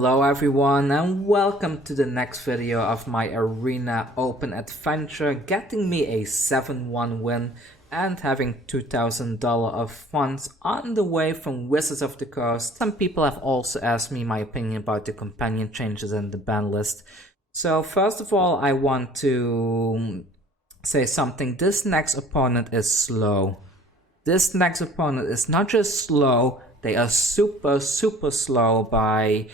Hello everyone and welcome to the next video of my arena open adventure, getting me a 7-1 win and having $2,000 of funds on the way from Wizards of the Coast. Some people have also asked me my opinion about the companion changes in the ban list. So first of all, I want to say something. This next opponent is slow. This next opponent is not just slow, they are super slow. By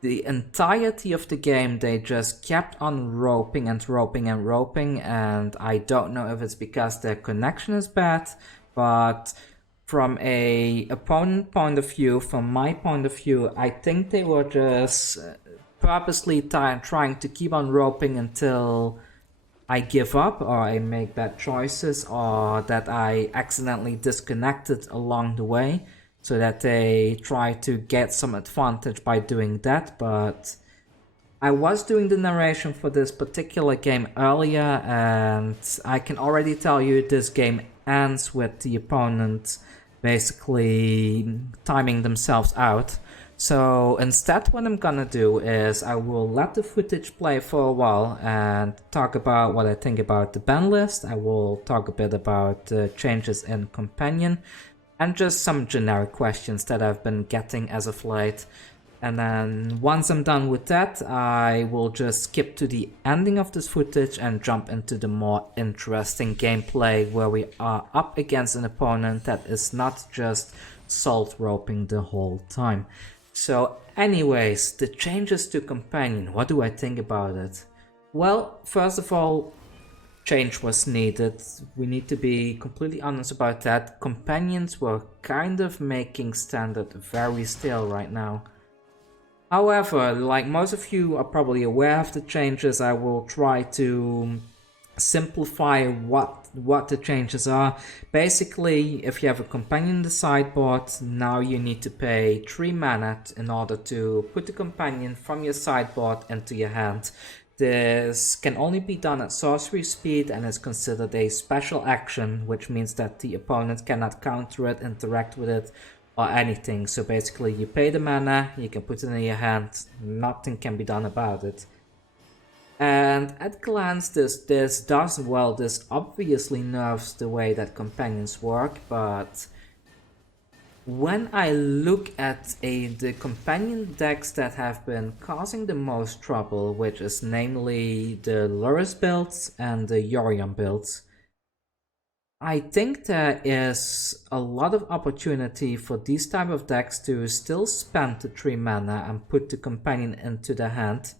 the entirety of the game, they just kept on roping and I don't know if it's because their connection is bad, but from a opponent point of view, from my point of view, I think they were just purposely trying to keep on roping until I give up or I make bad choices or that I accidentally disconnected along the way, so that they try to get some advantage by doing that. But I was doing the narration for this particular game earlier and I can already tell you this game ends with the opponent basically timing themselves out. So instead what I'm gonna do is I will let the footage play for a while and talk about what I think about the ban list. I will talk a bit about changes in companion and just some generic questions that I've been getting as of late. And then once I'm done with that, I will just skip to the ending of this footage and jump into the more interesting gameplay where we are up against an opponent that is not just salt roping the whole time. So anyways, the changes to companion, what do I think about it? Well, first of all, change was needed. We need to be completely honest about that. Companions were kind of making standard very stale right now. However, like most of you are probably aware of the changes, I will try to simplify what the changes are. Basically, if you have a companion in the sideboard, now you need to pay 3 mana in order to put the companion from your sideboard into your hand. This can only be done at sorcery speed and is considered a special action, which means that the opponent cannot counter it, interact with it, or anything. So basically you pay the mana, you can put it in your hand, nothing can be done about it. And at glance, this obviously nerfs the way that companions work, but when I look at the companion decks that have been causing the most trouble, which is namely the Lurrus builds and the Yorion builds, I think there is a lot of opportunity for these type of decks to still spend the 3 mana and put the companion into the hand,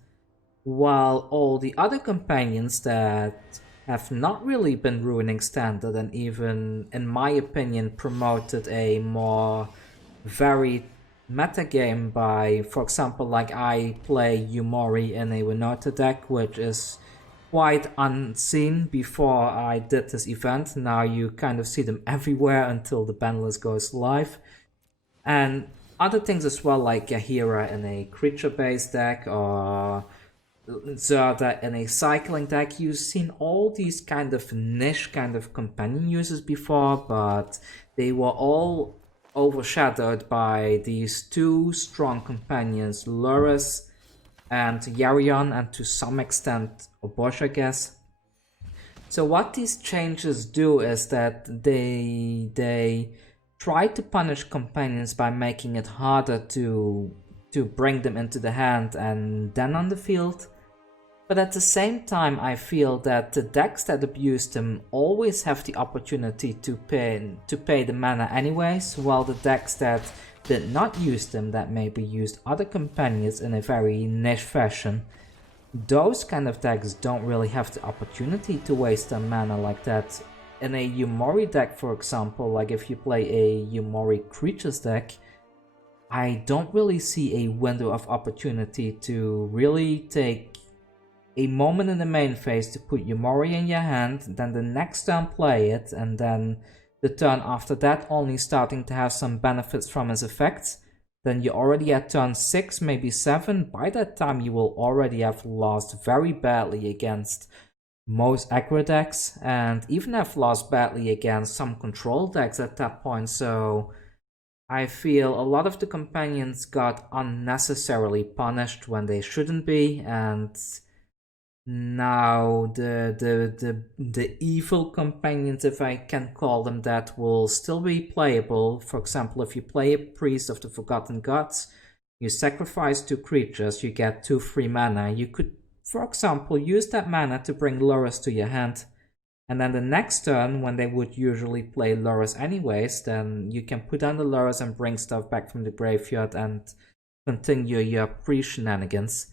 while all the other companions that have not really been ruining standard and even, in my opinion, promoted a more varied metagame by, for example, like I play Yumori in a Winota deck, which is quite unseen before I did this event. Now you kind of see them everywhere until the ban list goes live. And other things as well, like Yahira in a creature-based deck or Zerda in a cycling deck. You've seen all these kind of niche kind of companion uses before, but they were all overshadowed by these 2 strong companions, Lurrus and Yarion, and to some extent Obosh, I guess. So what these changes do is that they try to punish companions by making it harder to bring them into the hand and then on the field. But at the same time, I feel that the decks that abuse them always have the opportunity to pay the mana anyways, while the decks that did not use them, that maybe used other companions in a very niche fashion, those kind of decks don't really have the opportunity to waste their mana like that. In a Yumori deck, for example, like if you play a Yumori creatures deck, I don't really see a window of opportunity to really take a moment in the main phase to put Yumori in your hand, then the next turn play it, and then the turn after that only starting to have some benefits from his effects. Then you're already at turn 6, maybe 7. By that time you will already have lost very badly against most aggro decks, and even have lost badly against some control decks at that point. So I feel a lot of the companions got unnecessarily punished when they shouldn't be, and now the evil companions, if I can call them that, will still be playable. For example, if you play a priest of the Forgotten Gods, you sacrifice 2 creatures, you get 2 free mana. You could, for example, use that mana to bring Lurrus to your hand, and then the next turn, when they would usually play Lurrus anyways, then you can put down the Lurrus and bring stuff back from the graveyard and continue your pre-shenanigans.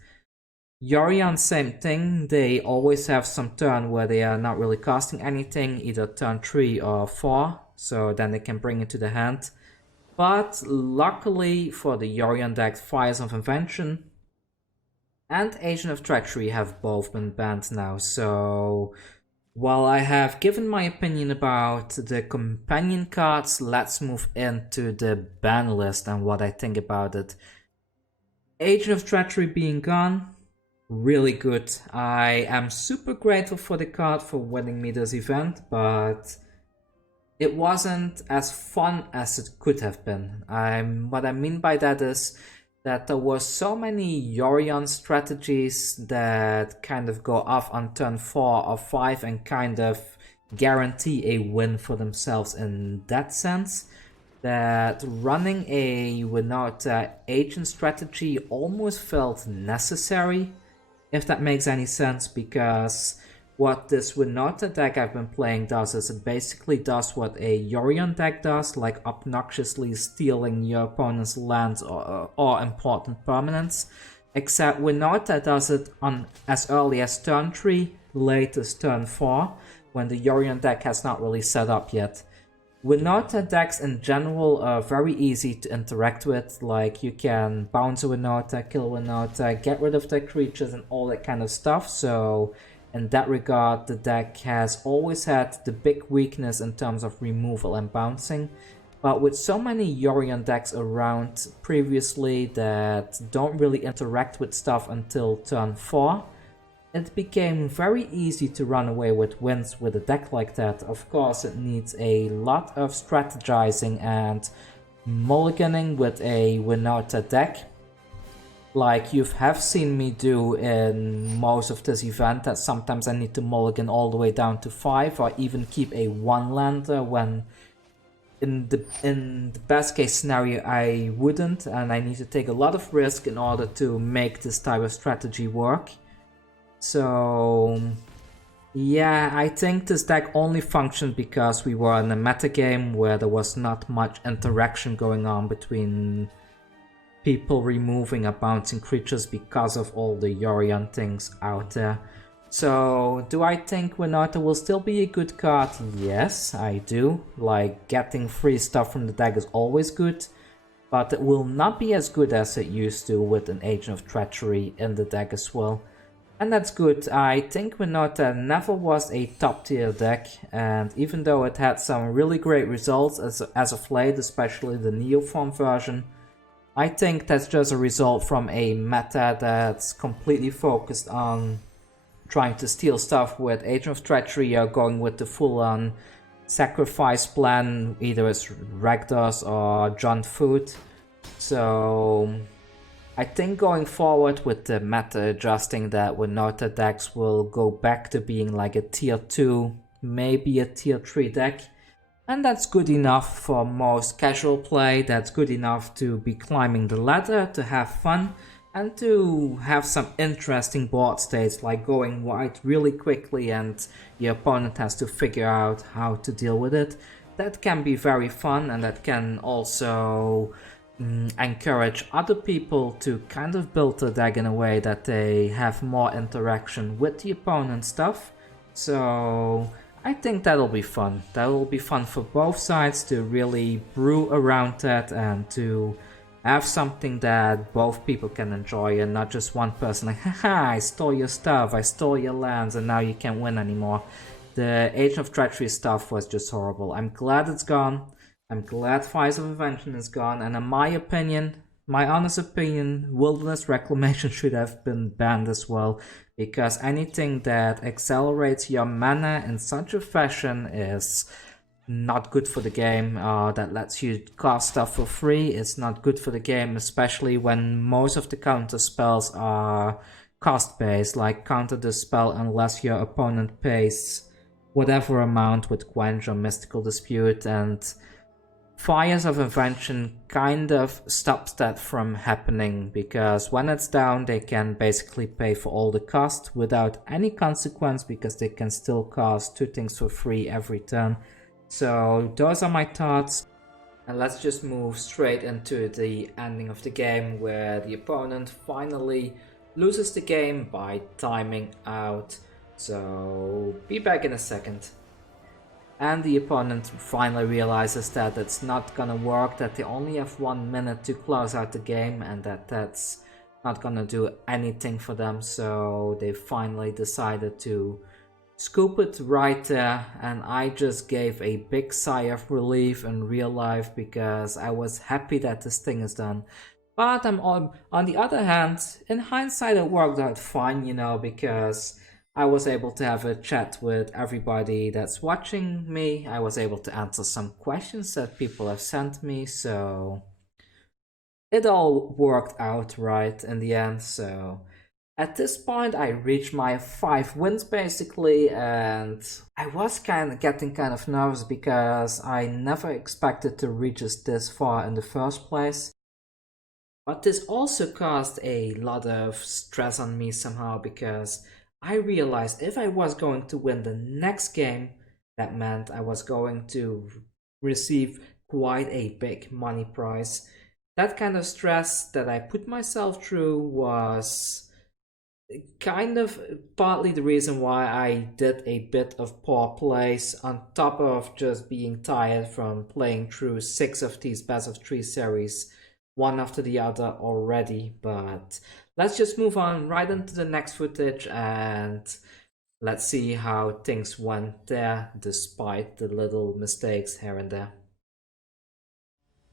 Yorion, same thing. They always have some turn where they are not really casting anything, either turn 3 or 4, so then they can bring it to the hand. But luckily for the Yorion deck, Fires of Invention and Agent of Treachery have both been banned now, so while I have given my opinion about the companion cards, let's move into the ban list and what I think about it. Agent of Treachery being gone, really good. I am super grateful for the card for winning me this event, but it wasn't as fun as it could have been. What I mean by that is that there were so many Yorion strategies that kind of go off on turn 4 or 5 and kind of guarantee a win for themselves in that sense, that running a without agent strategy almost felt necessary, if that makes any sense, because what this Winota deck I've been playing does is it basically does what a Yorion deck does, like obnoxiously stealing your opponent's lands or important permanents, except Winota does it on as early as turn 3, latest turn 4, when the Yorion deck has not really set up yet. Winota decks in general are very easy to interact with, like you can bounce a Winota, kill Winota, get rid of their creatures and all that kind of stuff, so in that regard, the deck has always had the big weakness in terms of removal and bouncing. But with so many Yorion decks around previously that don't really interact with stuff until turn 4, it became very easy to run away with wins with a deck like that. Of course, it needs a lot of strategizing and mulliganing with a Winota deck, like you have seen me do in most of this event, that sometimes I need to mulligan all the way down to 5 or even keep a 1-lander when in the best case scenario I wouldn't, and I need to take a lot of risk in order to make this type of strategy work. So yeah, I think this deck only functioned because we were in a metagame where there was not much interaction going on between people removing or bouncing creatures because of all the Yorion things out there. So, do I think Winota will still be a good card? Yes, I do. Like, getting free stuff from the deck is always good, but it will not be as good as it used to with an Agent of Treachery in the deck as well. And that's good. I think Winota never was a top tier deck, and even though it had some really great results as of late, especially the Neoform version, I think that's just a result from a meta that's completely focused on trying to steal stuff with Agent of Treachery or going with the full-on sacrifice plan, either as Rakdos or John Food. So I think going forward with the meta adjusting, that Winota decks will go back to being like a tier 2, maybe a tier 3 deck. And that's good enough for most casual play, that's good enough to be climbing the ladder, to have fun, and to have some interesting board states, like going wide really quickly and your opponent has to figure out how to deal with it. That can be very fun, and that can also encourage other people to kind of build the deck in a way that they have more interaction with the opponent stuff. So I think that'll be fun. That'll be fun for both sides to really brew around that and to have something that both people can enjoy, and not just one person like, haha, I stole your stuff, I stole your lands, and now you can't win anymore. The Agent of Treachery stuff was just horrible. I'm glad it's gone. I'm glad Fires of Invention is gone, and in my opinion, my honest opinion, Wilderness Reclamation should have been banned as well, because anything that accelerates your mana in such a fashion is not good for the game, that lets you cast stuff for free. It's not good for the game, especially when most of the counter spells are cost based, like counter the spell unless your opponent pays whatever amount with Quench or Mystical Dispute, and Fires of Invention kind of stops that from happening, because when it's down they can basically pay for all the cost without any consequence, because they can still cast 2 things for free every turn. So those are my thoughts, and let's just move straight into the ending of the game, where the opponent finally loses the game by timing out. So be back in a second. And the opponent finally realizes that it's not gonna work, that they only have 1 minute to close out the game, and that's not gonna do anything for them. So they finally decided to scoop it right there, and I just gave a big sigh of relief in real life, because I was happy that this thing is done. But on the other hand, in hindsight it worked out fine, you know, because I was able to have a chat with everybody that's watching me. I was able to answer some questions that people have sent me, so it all worked out right in the end. So at this point I reached my 5 wins basically, and I was getting kind of nervous, because I never expected to reach this far in the first place. But this also caused a lot of stress on me somehow, because I realized if I was going to win the next game, that meant I was going to receive quite a big money prize. That kind of stress that I put myself through was kind of partly the reason why I did a bit of poor plays, on top of just being tired from playing through 6 of these best of 3 series, one after the other already. But let's just move on right into the next footage, and let's see how things went there, despite the little mistakes here and there.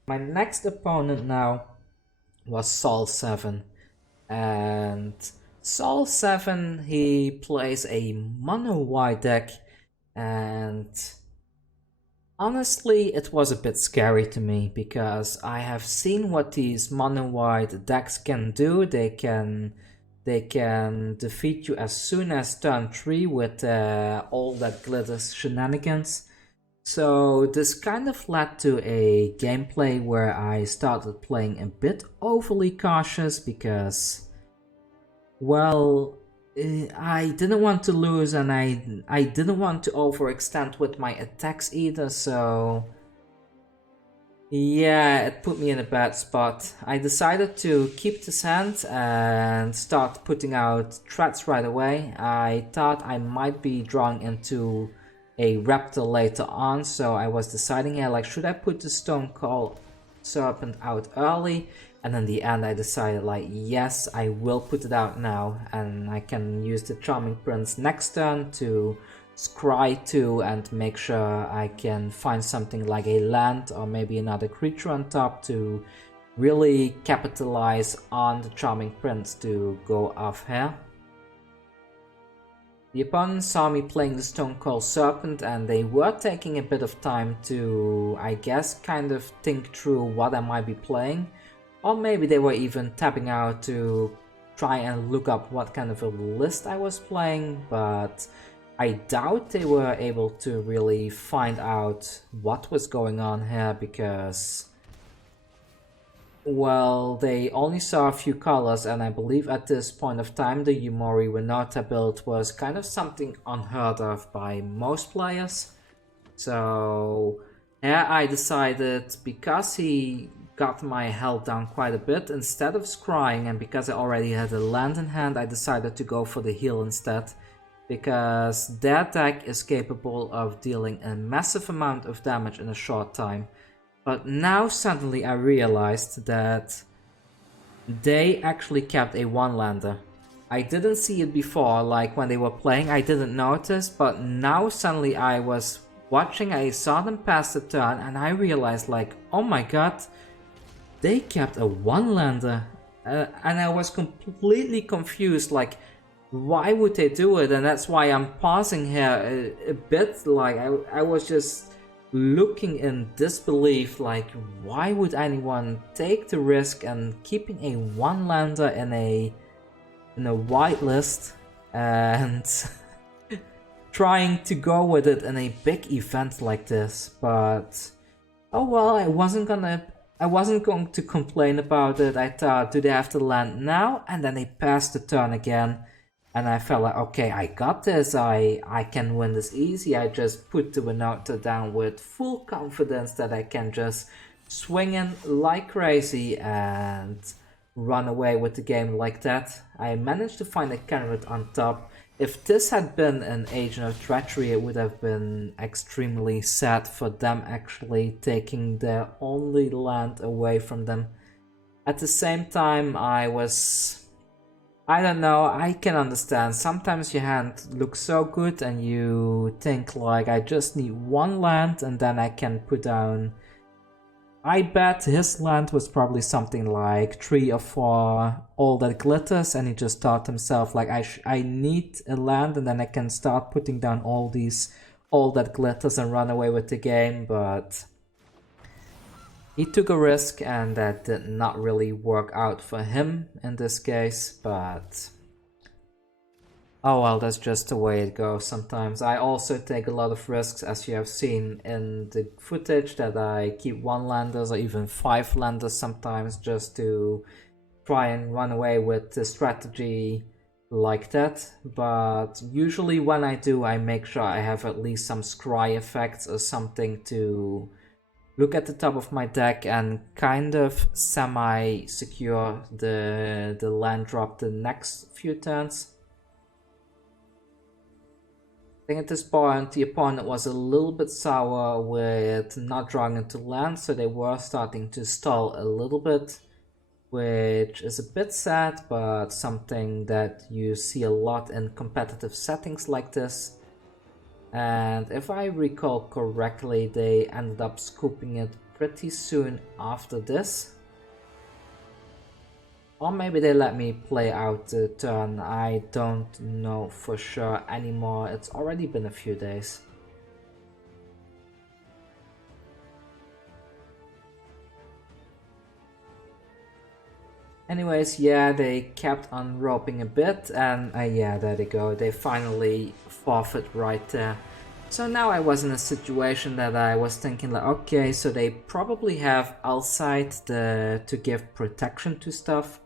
My next opponent now was Sol 7, and Sol 7, he plays a mono white deck, and honestly it was a bit scary to me, because I have seen what these mono white decks can do. They can defeat you as soon as turn 3 with all that glitters shenanigans. So this kind of led to a gameplay where I started playing a bit overly cautious, because, well, I didn't want to lose, and I didn't want to overextend with my attacks either, so yeah, it put me in a bad spot. I decided to keep this hand and start putting out threats right away. I thought I might be drawing into a raptor later on, so I was deciding here, like, should I put the Stone Cold Serpent out early? And in the end I decided, like, yes, I will put it out now, and I can use the Charming Prince next turn to scry 2 and make sure I can find something like a land or maybe another creature on top to really capitalize on the Charming Prince to go off here. The opponent saw me playing the Stone Cold Serpent, and they were taking a bit of time to, I guess, kind of think through what I might be playing. Or maybe they were even tapping out to try and look up what kind of a list I was playing, but I doubt they were able to really find out what was going on here, because, well, they only saw a few colors, and I believe at this point of time the Yumori Winota build was kind of something unheard of by most players. So here I decided, because he got my health down quite a bit, instead of scrying, and because I already had a land in hand, I decided to go for the heal instead, because their deck is capable of dealing a massive amount of damage in a short time. But now suddenly I realized that they actually kept a one-lander. I didn't see it before, like when they were playing I didn't notice, but now suddenly I was watching, I saw them pass the turn, and I realized, like, oh my god, they kept a one-lander. And I was completely confused, like, why would they do it? And that's why I'm pausing here a bit. Like, I was just looking in disbelief, like why would anyone take the risk and keeping a one lander in a whitelist and trying to go with it in a big event like this. But oh well, I wasn't going to complain about it. I thought, do they have to land now? And then they passed the turn again. And I felt like, okay, I got this, I can win this easy. I just put the Winota down with full confidence that I can just swing in like crazy and run away with the game like that. I managed to find a candidate on top. If this had been an Agent of Treachery, it would have been extremely sad for them actually taking their only land away from them. At the same time, I don't know, I can understand. Sometimes your hand looks so good and you think like, I just need one land and then I can put down... I bet his land was probably something like 3 or 4 All That Glitters, and he just thought himself like, I need a land and then I can start putting down all these All That Glitters and run away with the game, but he took a risk and that did not really work out for him in this case, but oh well, that's just the way it goes sometimes. I also take a lot of risks, as you have seen in the footage, that I keep 1 landers or even 5 landers sometimes just to try and run away with the strategy like that. But usually when I do, I make sure I have at least some scry effects or something to look at the top of my deck and kind of semi-secure the land drop the next few turns. I think at this point the opponent was a little bit sour with not drawing into land, so they were starting to stall a little bit, which is a bit sad, but something that you see a lot in competitive settings like this. And if I recall correctly, they ended up scooping it pretty soon after this. Or maybe they let me play out the turn, I don't know for sure anymore, it's already been a few days. Anyways, yeah, they kept on roping a bit, and yeah, there they go, they finally forfeit right there. So now I was in a situation that I was thinking like, okay, so they probably have Alcide to give protection to stuff.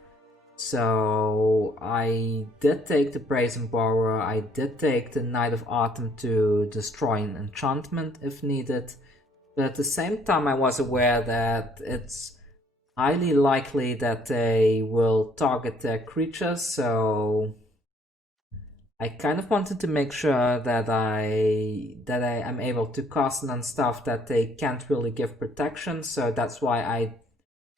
So I did take the Brazen Borrower, I did take the Knight of Autumn to destroy an enchantment if needed. But at the same time I was aware that it's highly likely that they will target their creatures, so I kind of wanted to make sure that I am able to cast on stuff that they can't really give protection, so that's why I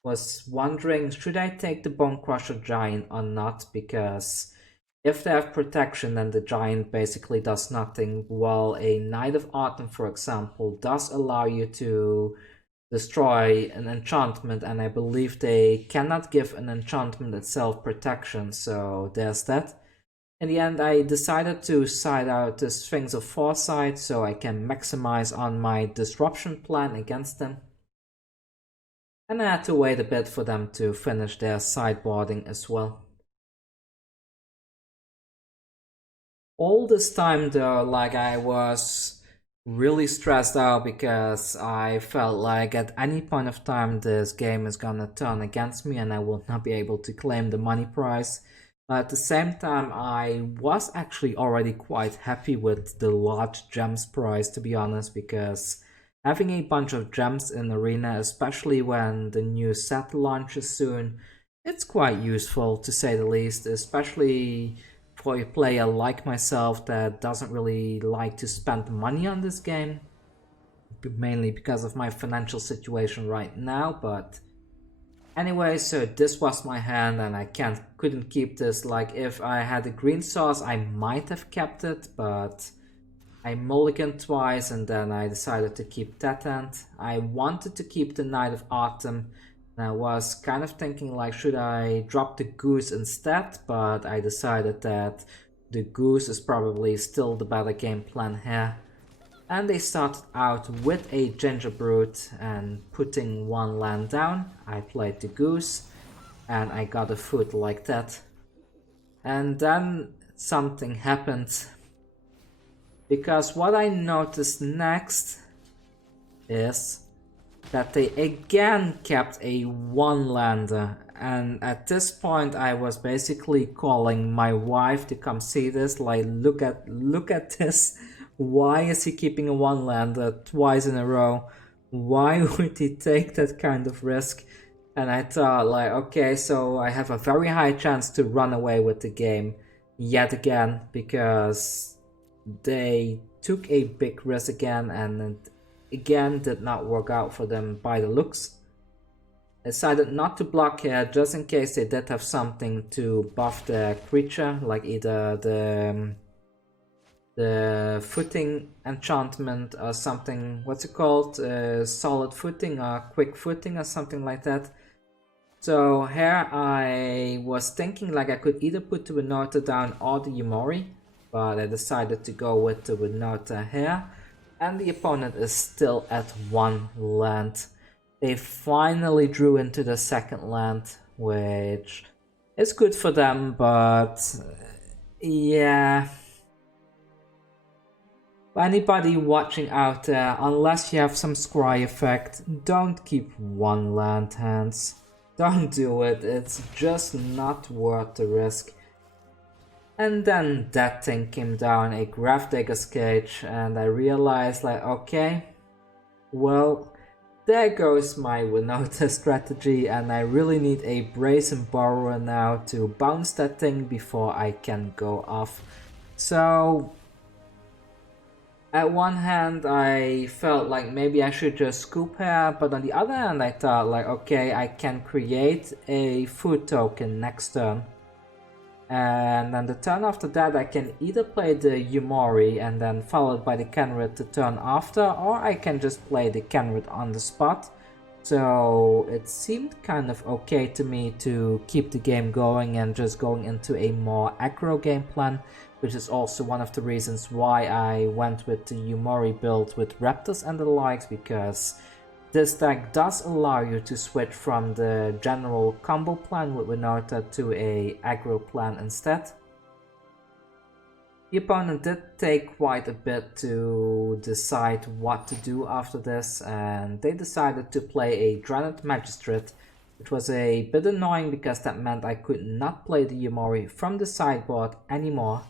was wondering, should I take the Bone Crusher Giant or not, because if they have protection then the Giant basically does nothing, while a Knight of Autumn, for example, does allow you to destroy an enchantment, and I believe they cannot give an enchantment itself protection, so there's that. In the end, I decided to side out the Sphinx of Foresight so I can maximize on my disruption plan against them. And I had to wait a bit for them to finish their sideboarding as well. All this time though, like, I was really stressed out because I felt like at any point of time this game is gonna turn against me and I will not be able to claim the money prize. But at the same time, I was actually already quite happy with the large gems prize, to be honest, because having a bunch of gems in Arena, especially when the new set launches soon, it's quite useful to say the least, especially for a player like myself that doesn't really like to spend money on this game, mainly because of my financial situation right now. But anyway, so this was my hand and I couldn't keep this. Like, if I had a green sauce I might have kept it, but I mulliganed twice and then I decided to keep that hand. I wanted to keep the Knight of Autumn and I was kind of thinking like, should I drop the Goose instead, but I decided that the Goose is probably still the better game plan here. And they started out with a ginger brute and putting one land down. I played the goose and I got a foot like that. And then something happened. Because what I noticed next is that they again kept a one lander. And at this point I was basically calling my wife to come see this, like look at this. Why is he keeping a one lander twice in a row? Why would he take that kind of risk? And I thought like, okay, so I have a very high chance to run away with the game yet again, because they took a big risk again and it again did not work out for them by the looks. I decided not to block here just in case they did have something to buff their creature, like either the footing enchantment or something, what's it called, solid footing or quick footing or something like that. So here I was thinking like I could either put the Winota down or the Yumori, but I decided to go with the Winota here, and the opponent is still at one land. They finally drew into the second land, which is good for them, but yeah. Anybody watching out there, unless you have some scry effect, don't keep one land hands. Don't do it, it's just not worth the risk. And then that thing came down, a Gravedigger's Cage, and I realized like, okay, well, there goes my Winota strategy, and I really need a Brazen Borrower now to bounce that thing before I can go off. So at one hand I felt like maybe I should just scoop here, but on the other hand I thought like, okay, I can create a food token next turn. And then the turn after that I can either play the Yumori and then followed by the Kenrid the turn after, or I can just play the Kenrid on the spot. So it seemed kind of okay to me to keep the game going and just going into a more aggro game plan, which is also one of the reasons why I went with the Yumori build with Raptors and the likes, because this deck does allow you to switch from the general combo plan with Winota to a aggro plan instead. The opponent did take quite a bit to decide what to do after this, and they decided to play a Dreaded Magistrate, which was a bit annoying because that meant I could not play the Yumori from the sideboard anymore.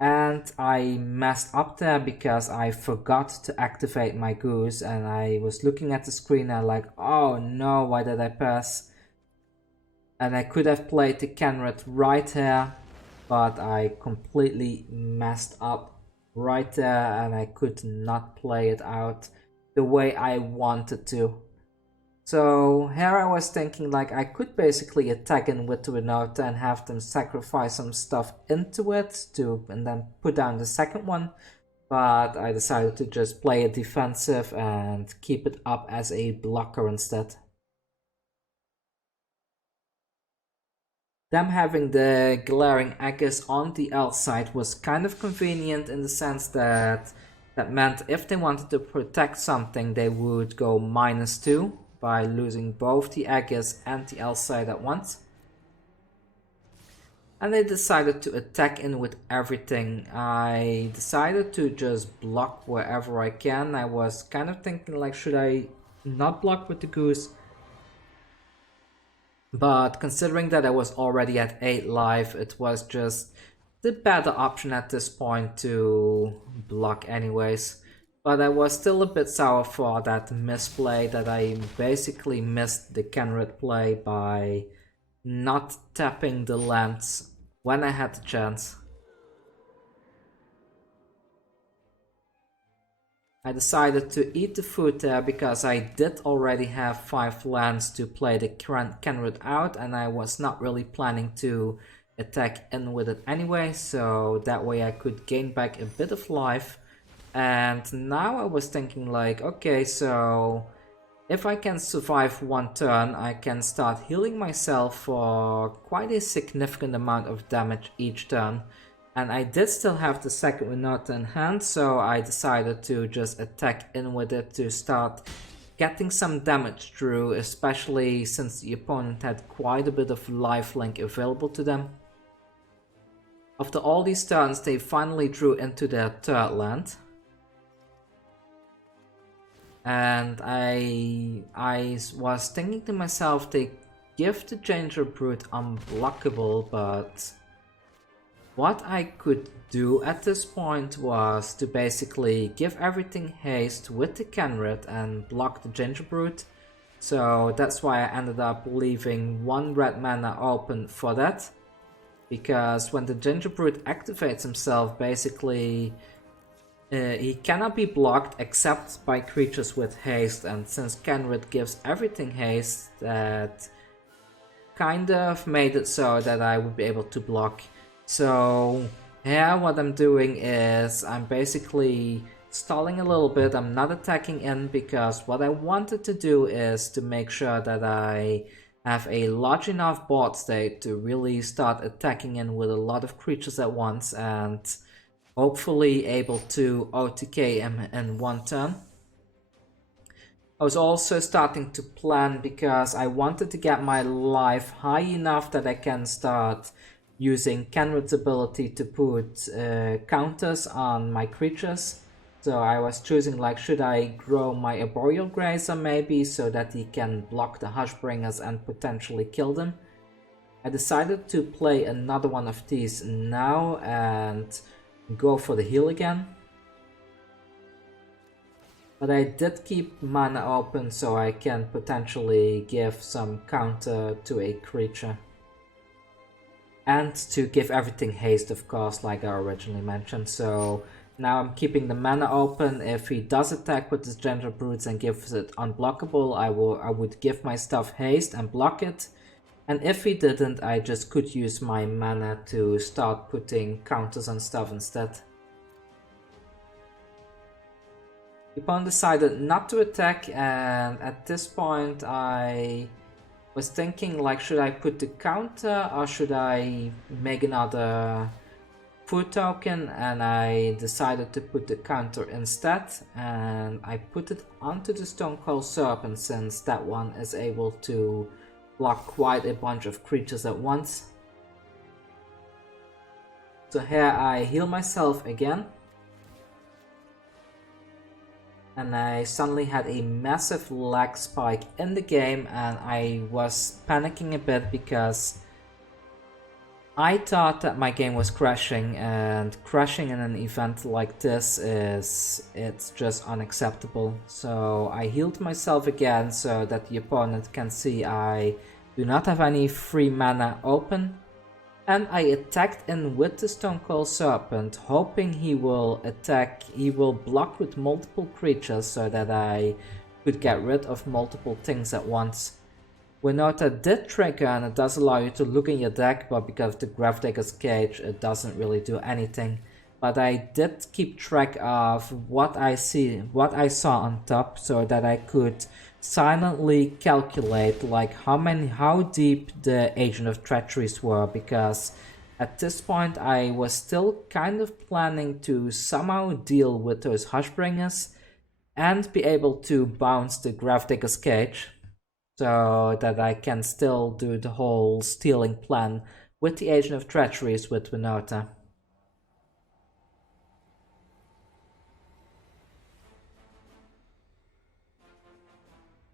And I messed up there because I forgot to activate my goose, and I was looking at the screen and like, oh no, why did I pass? And I could have played the Kenrid right here, but I completely messed up right there and I could not play it out the way I wanted to. So here I was thinking like I could basically attack in with the Winota and have them sacrifice some stuff into it and then put down the second one, but I decided to just play it defensive and keep it up as a blocker instead. Them having the Glaring Aegis on the L side was kind of convenient in the sense that meant if they wanted to protect something they would go -2 by losing both the Aegis and the L side at once. And they decided to attack in with everything. I decided to just block wherever I can. I was kind of thinking like, should I not block with the goose? But considering that I was already at 8 life, it was just the better option at this point to block anyways. But I was still a bit sour for that misplay, that I basically missed the Kenrid play by not tapping the lands when I had the chance. I decided to eat the food there because I did already have 5 lands to play the Kenrid out, and I was not really planning to attack in with it anyway, so that way I could gain back a bit of life. And now I was thinking like, okay, so if I can survive one turn, I can start healing myself for quite a significant amount of damage each turn. And I did still have the second Winota in hand, so I decided to just attack in with it to start getting some damage through, especially since the opponent had quite a bit of lifelink available to them. After all these turns, they finally drew into their third land. And I was thinking to myself, they give the Ginger Brute unblockable, but what I could do at this point was to basically give everything haste with the Kenrit and block the Ginger Brute. So that's why I ended up leaving one red mana open for that. Because when the Ginger Brute activates himself, basically he cannot be blocked except by creatures with haste, and since Kenrit gives everything haste, that kind of made it so that I would be able to block. So here what I'm doing is I'm basically stalling a little bit. I'm not attacking in because what I wanted to do is to make sure that I have a large enough board state to really start attacking in with a lot of creatures at once and hopefully able to OTK him in one turn. I was also starting to plan because I wanted to get my life high enough that I can start using Kenrit's ability to put counters on my creatures. So I was choosing, like, should I grow my Arboreal Grazer maybe so that he can block the Hushbringers and potentially kill them. I decided to play another one of these now and go for the heal again. But I did keep mana open so I can potentially give some counter to a creature. And to give everything haste, of course, like I originally mentioned. So now I'm keeping the mana open. If he does attack with his Ginger Brutes and gives it unblockable, I would give my stuff haste and block it. And if he didn't, I just could use my mana to start putting counters on stuff instead. The opponent decided not to attack, and at this point I was thinking, like, should I put the counter or should I make another food token? And I decided to put the counter instead, and I put it onto the Stone Cold Serpent since that one is able to block quite a bunch of creatures at once. So here I heal myself again. And I suddenly had a massive lag spike in the game, and I was panicking a bit because I thought that my game was crashing, and crashing in an event like this it's just unacceptable. So I healed myself again so that the opponent can see I do not have any free mana open. And I attacked in with the Stone Cold Serpent, hoping he will block with multiple creatures so that I could get rid of multiple things at once. Winota did trigger, and it does allow you to look in your deck, but because of the Gravedigger's Cage, it doesn't really do anything. But I did keep track of what I saw on top, so that I could silently calculate, like, how deep the Agent of Treacheries were, because at this point I was still kind of planning to somehow deal with those Hushbringers and be able to bounce the Gravedigger's Cage so that I can still do the whole stealing plan with the Agent of Treacheries with Winota.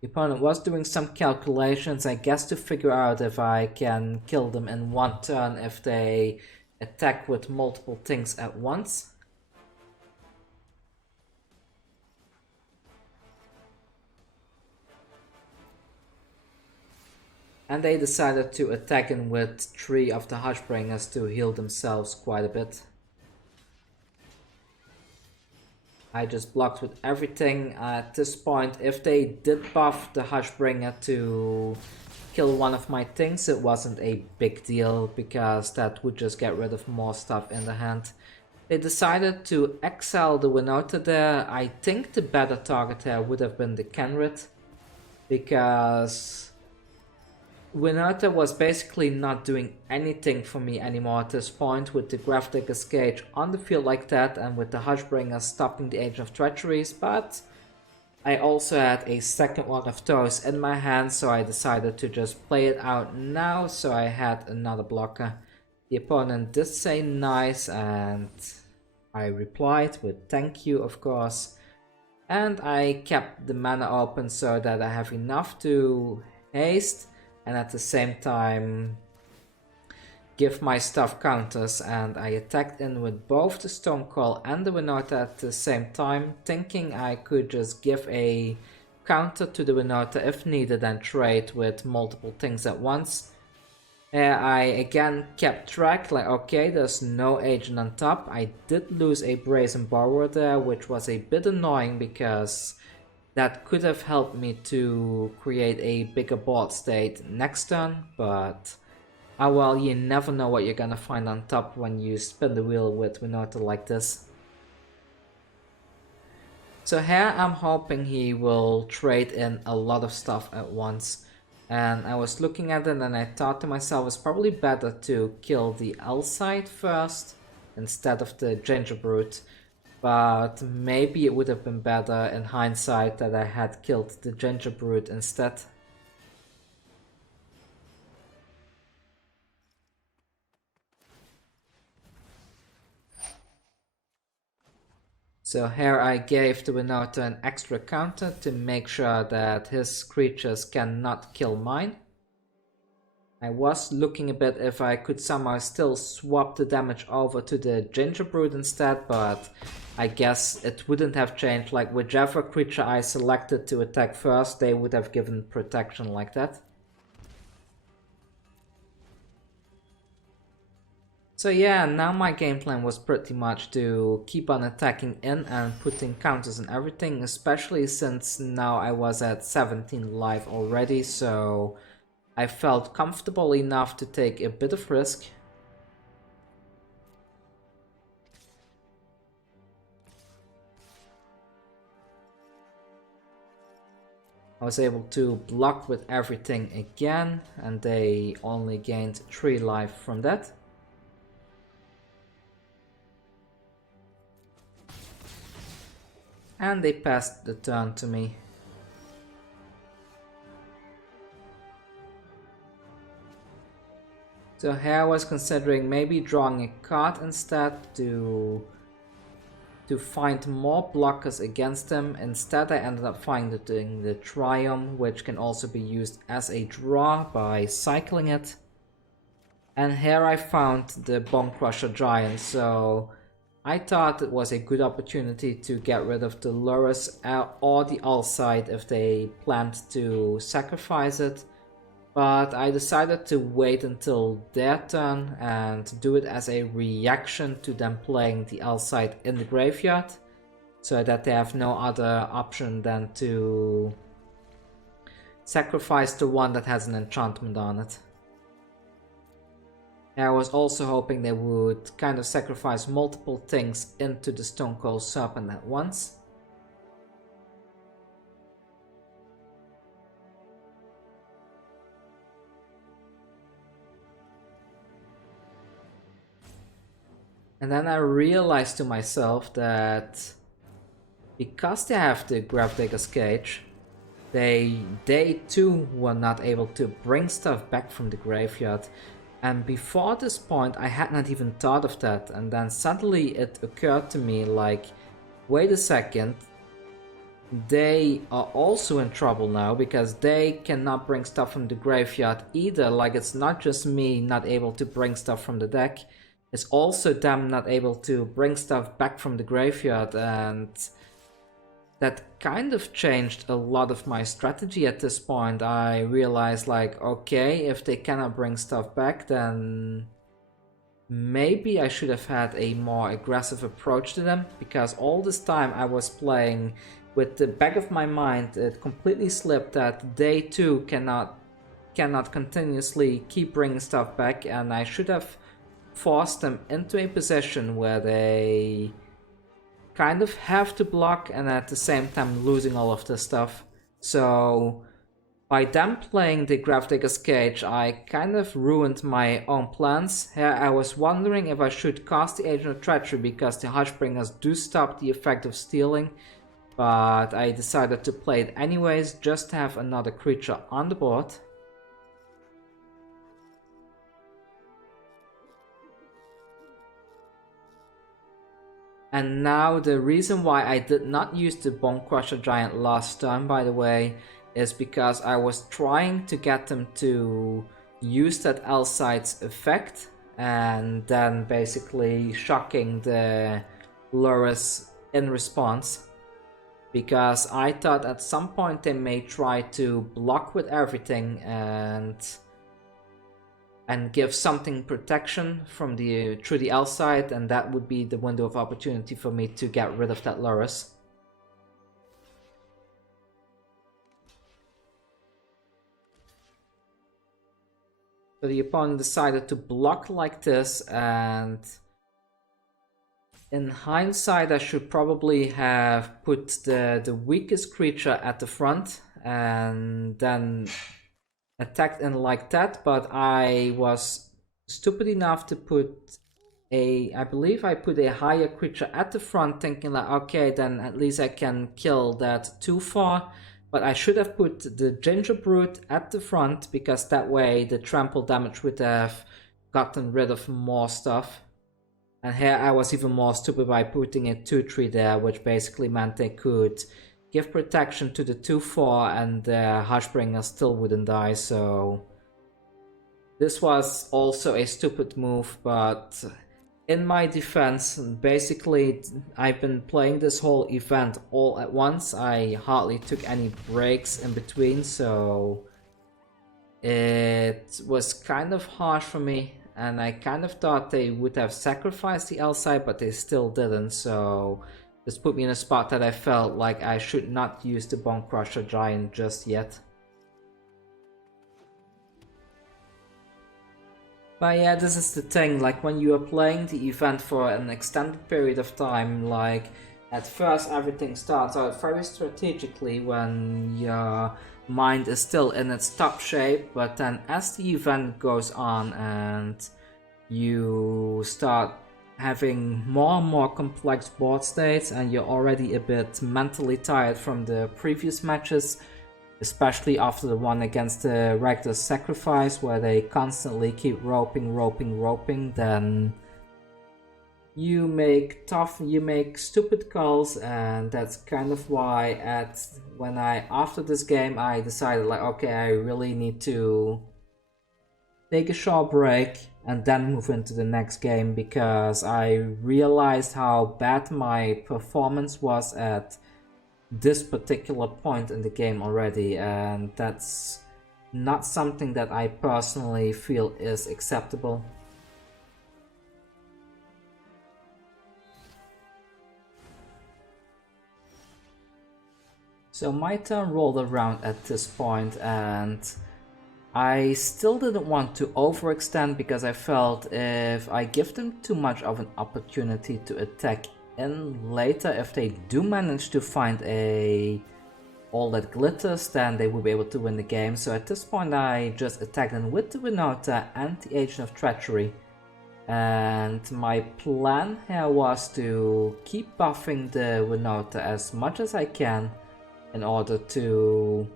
The opponent was doing some calculations, I guess, to figure out if I can kill them in one turn if they attack with multiple things at once. And they decided to attack in with 3 of the Hushbringers to heal themselves quite a bit. I just blocked with everything. At this point, if they did buff the Hushbringer to kill one of my things, it wasn't a big deal because that would just get rid of more stuff in the hand. They decided to exile the Winota there. I think the better target here would have been the Kenrit, because Winota was basically not doing anything for me anymore at this point, with the Gravedigger's Cage on the field like that and with the Hushbringer stopping the Age of Treacheries, but I also had a second one of those in my hand, so I decided to just play it out now, so I had another blocker. The opponent did say nice, and I replied with thank you, of course. And I kept the mana open so that I have enough to haste and at the same time give my stuff counters, and I attacked in with both the Stonecoil and the Winota at the same time, thinking I could just give a counter to the Winota if needed and trade with multiple things at once. I again kept track, like okay, there's no agent on top. I did lose a Brazen Borrower there, which was a bit annoying because that could have helped me to create a bigger board state next turn, but ah well, you never know what you're gonna find on top when you spin the wheel with Winota like this. So here I'm hoping he will trade in a lot of stuff at once. And I was looking at it and I thought to myself it's probably better to kill the L-side first instead of the Gingerbrute. But maybe it would have been better in hindsight that I had killed the Gingerbrute instead. So here I gave the Winota an extra counter to make sure that his creatures cannot kill mine. I was looking a bit if I could somehow still swap the damage over to the Gingerbrute instead, but I guess it wouldn't have changed. Like whichever creature I selected to attack first, they would have given protection like that. So yeah, now my game plan was pretty much to keep on attacking in and putting counters and everything, especially since now I was at 17 life already, so I felt comfortable enough to take a bit of risk. I was able to block with everything again, and they only gained 3 life from that. And they passed the turn to me. So here I was considering maybe drawing a card instead to find more blockers against them. Instead I ended up finding the Triumph, which can also be used as a draw by cycling it. And here I found the Bone Crusher Giant, so I thought it was a good opportunity to get rid of the Lurrus or the All-Side if they planned to sacrifice it. But I decided to wait until their turn and do it as a reaction to them playing the L-Side in the graveyard, so that they have no other option than to sacrifice the one that has an enchantment on it. I was also hoping they would kind of sacrifice multiple things into the Stonecoil Serpent at once. And then I realized to myself that because they have the Gravedigger's Cage, they too were not able to bring stuff back from the graveyard. And before this point I had not even thought of that, and then suddenly it occurred to me like, wait a second, they are also in trouble now because they cannot bring stuff from the graveyard either. Like, it's not just me not able to bring stuff from the deck, it's also them not able to bring stuff back from the graveyard, and that kind of changed a lot of my strategy at this point. I realized like, okay, if they cannot bring stuff back, then maybe I should have had a more aggressive approach to them, because all this time I was playing with the back of my mind, it completely slipped that they too cannot continuously keep bringing stuff back, and I should have forced them into a position where they kind of have to block and at the same time losing all of this stuff. So By them playing the Gravedigger's Cage, I kind of ruined my own plans. Here I was wondering if I should cast the Agent of Treachery because the Hushbringers do stop the effect of stealing, but I decided to play it anyways just to have another creature on the board. And now the reason why I did not use the Bone Crusher Giant last time, by the way, is because I was trying to get them to use that L-Side's effect and then basically shocking the Lurrus in response. Because I thought at some point they may try to block with everything and give something protection from through the L side, and that would be the window of opportunity for me to get rid of that Lurrus. So the opponent decided to block like this, and in hindsight I should probably have put the weakest creature at the front and then attacked in like that, but I was stupid enough to put I believe I put a higher creature at the front, thinking like, okay, then at least I can kill that too far. But I should have put the Gingerbrute at the front, because that way the trample damage would have gotten rid of more stuff. And here I was even more stupid by putting a 2-3 there, which basically meant they could give protection to the 2-4 and the Hushbringer still wouldn't die, so this was also a stupid move. But in my defense, basically I've been playing this whole event all at once. I hardly took any breaks in between, so it was kind of harsh for me, and I kind of thought they would have sacrificed the L side, but they still didn't, so this put me in a spot that I felt like I should not use the Bone Crusher Giant just yet. But yeah, this is the thing, like when you are playing the event for an extended period of time, like at first everything starts out very strategically when your mind is still in its top shape, but then as the event goes on and you start having more and more complex board states and you're already a bit mentally tired from the previous matches, especially after the one against the Rector's Sacrifice where they constantly keep roping, then you make stupid calls. And that's kind of why after this game I decided like, okay, I really need to take a short break and then move into the next game, because I realized how bad my performance was at this particular point in the game already, and that's not something that I personally feel is acceptable. So my turn rolled around at this point, and I still didn't want to overextend, because I felt if I give them too much of an opportunity to attack in later, if they do manage to find all that glitters, then they will be able to win the game. So at this point I just attacked them with the Winota and the Agent of Treachery. And my plan here was to keep buffing the Winota as much as I can in order to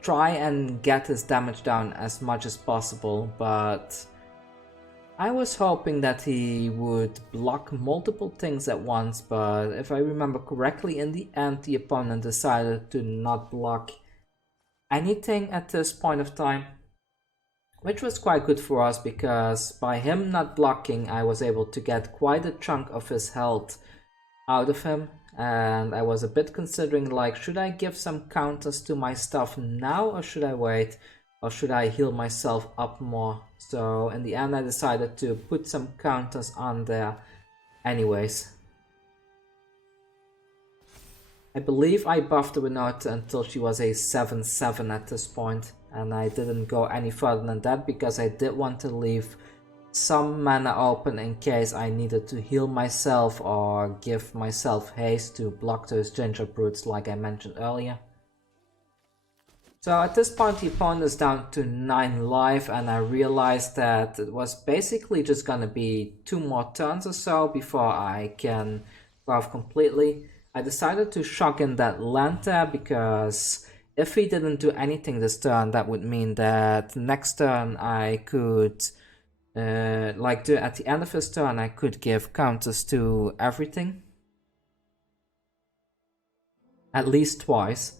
try and get his damage down as much as possible, but I was hoping that he would block multiple things at once. But if I remember correctly, in the end the opponent decided to not block anything at this point of time, which was quite good for us, because by him not blocking I was able to get quite a chunk of his health out of him. And I was a bit considering like, should I give some counters to my stuff now, or should I wait, or should I heal myself up more? So in the end I decided to put some counters on there anyways. I believe I buffed the Winota until she was a 7/7 at this point, and I didn't go any further than that because I did want to leave some mana open in case I needed to heal myself or give myself haste to block those Gingerbrutes like I mentioned earlier. So at this point the opponent is down to 9 life, and I realized that it was basically just gonna be 2 more turns or so before I can go off completely. I decided to shock in that Lanta because if he didn't do anything this turn, that would mean that next turn I could, at the end of his turn, I could give counters to everything. At least twice.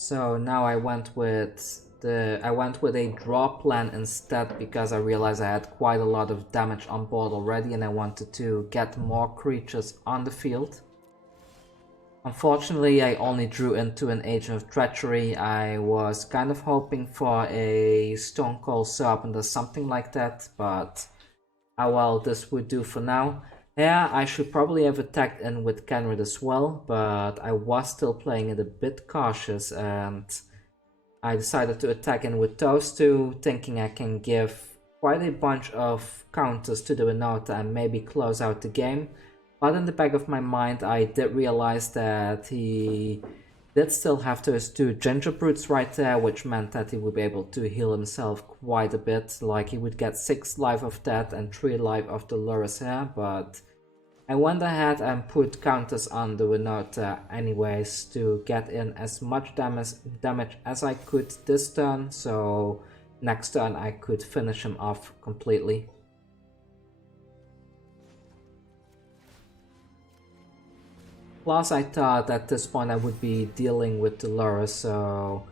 So now I went with a draw plan instead because I realized I had quite a lot of damage on board already and I wanted to get more creatures on the field. Unfortunately, I only drew into an Agent of Treachery. I was kind of hoping for a Stone Cold Serpent or something like that, but oh well, this would do for now. Yeah, I should probably have attacked in with Kenrid as well, but I was still playing it a bit cautious and I decided to attack in with those two, thinking I can give quite a bunch of counters to the Renata and maybe close out the game. But in the back of my mind, I did realize that he did still have those 2 Ginger Brutes right there, which meant that he would be able to heal himself quite a bit. Like, he would get 6 life of that and 3 life of the Lurus here, but I went ahead and put counters on the Renata anyways to get in as much damage as I could this turn, so next turn I could finish him off completely. Plus I thought at this point I would be dealing with the Lurus, so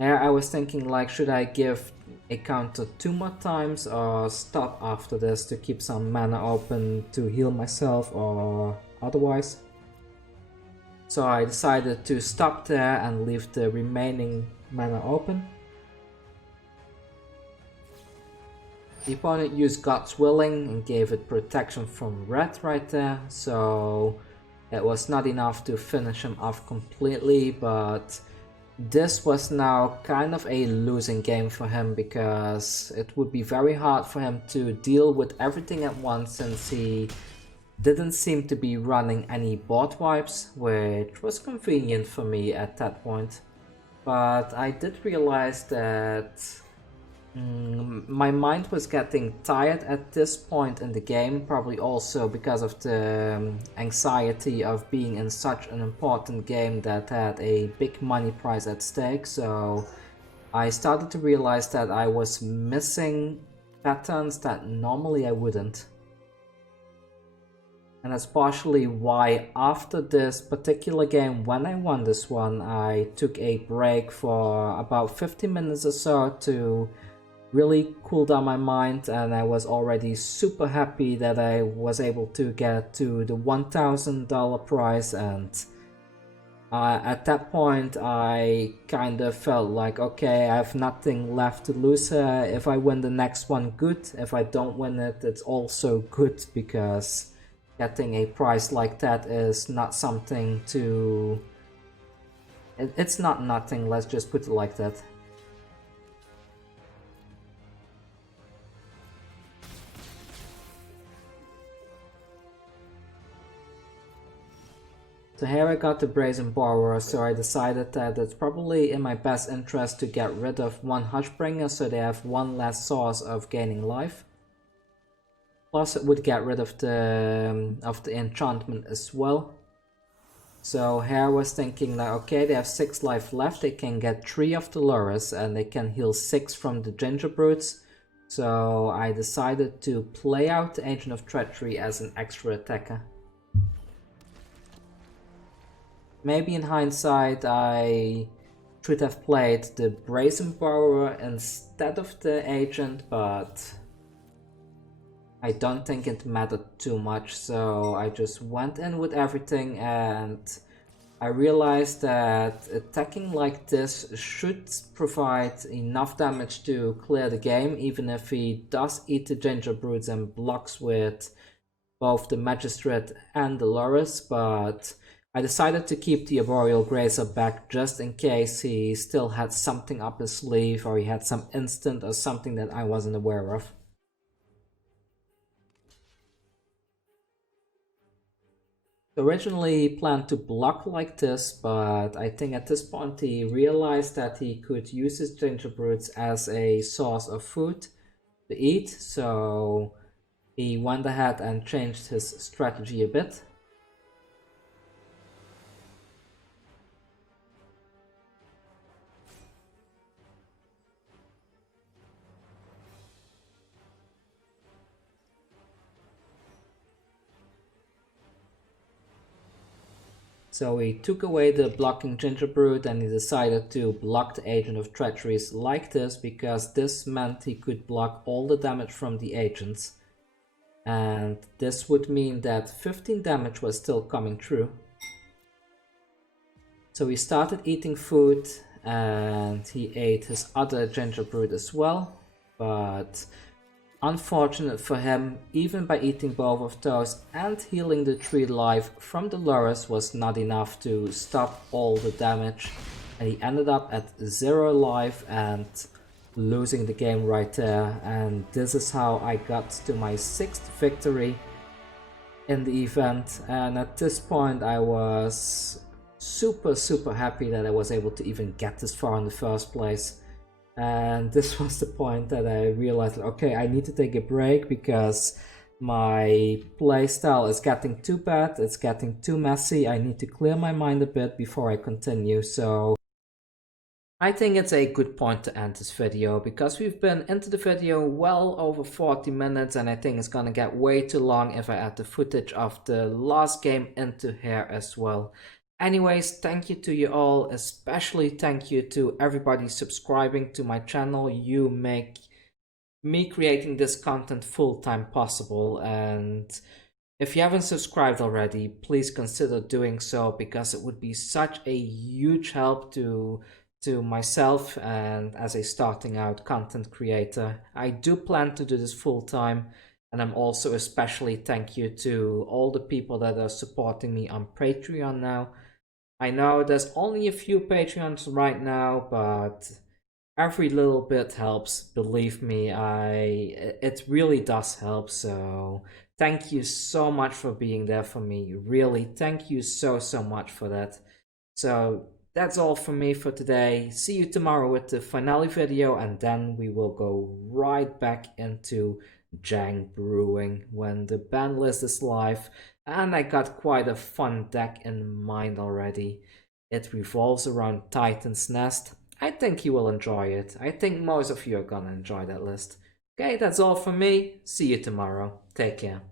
I was thinking like, should I give a counter 2 more times or stop after this to keep some mana open to heal myself or otherwise. So I decided to stop there and leave the remaining mana open. The opponent used God's Willing and gave it protection from red right there, so it was not enough to finish him off completely, but this was now kind of a losing game for him because it would be very hard for him to deal with everything at once since he didn't seem to be running any board wipes, which was convenient for me at that point. But I did realize that my mind was getting tired at this point in the game, probably also because of the anxiety of being in such an important game that had a big money prize at stake, so I started to realize that I was missing patterns that normally I wouldn't. And that's partially why after this particular game, when I won this one, I took a break for about 15 minutes or so to really cool down my mind, and I was already super happy that I was able to get to the $1,000 prize, and at that point I kind of felt like, okay, I have nothing left to lose here. If I win the next one, good. If I don't win it, it's also good, because getting a prize like that is not something to... It's not nothing, let's just put it like that. So here I got the Brazen Borrower, so I decided that it's probably in my best interest to get rid of 1 Hushbringer so they have 1 less source of gaining life. Plus it would get rid of the enchantment as well. So here I was thinking that, okay, they have 6 life left, they can get 3 of the Lurus and they can heal 6 from the Ginger Brutes. So I decided to play out the Agent of Treachery as an extra attacker. Maybe in hindsight I should have played the Brazen Borrower instead of the Agent, but I don't think it mattered too much, so I just went in with everything, and I realized that attacking like this should provide enough damage to clear the game, even if he does eat the Ginger Brutes and blocks with both the Magistrate and the Lurus, but I decided to keep the Arboreal Grazer back just in case he still had something up his sleeve, or he had some instant or something that I wasn't aware of. Originally planned to block like this, but I think at this point he realized that he could use his gingerbreads as a source of food to eat, so he went ahead and changed his strategy a bit. So he took away the blocking gingerbread and he decided to block the Agent of Treacheries like this, because this meant he could block all the damage from the agents. And this would mean that 15 damage was still coming through. So he started eating food and he ate his other gingerbread as well, but unfortunate for him, even by eating both of those and healing the 3 life from the Loris was not enough to stop all the damage, and he ended up at 0 life and losing the game right there. And this is how I got to my 6th victory in the event, and at this point I was super happy that I was able to even get this far in the first place. And this was the point that I realized, okay, I need to take a break because my playstyle is getting too bad, it's getting too messy, I need to clear my mind a bit before I continue. So I think it's a good point to end this video, because we've been into the video well over 40 minutes and I think it's gonna get way too long if I add the footage of the last game into here as well. Anyways, thank you to you all, especially thank you to everybody subscribing to my channel. You make me creating this content full-time possible, and if you haven't subscribed already, please consider doing so, because it would be such a huge help to myself and as a starting out content creator. I do plan to do this full-time, and I'm also especially thank you to all the people that are supporting me on Patreon now. I know there's only a few Patreons right now, but every little bit helps, believe me. It really does help, so thank you so much for being there for me. Really, thank you so much for that. So that's all from me for today. See you tomorrow with the finale video, and then we will go right back into Jang Brewing when the ban list is live, and I got quite a fun deck in mind already. It revolves around Titan's Nest. I think you will enjoy it. I think most of you are gonna enjoy that list. Okay, that's all from me. See you tomorrow. Take care.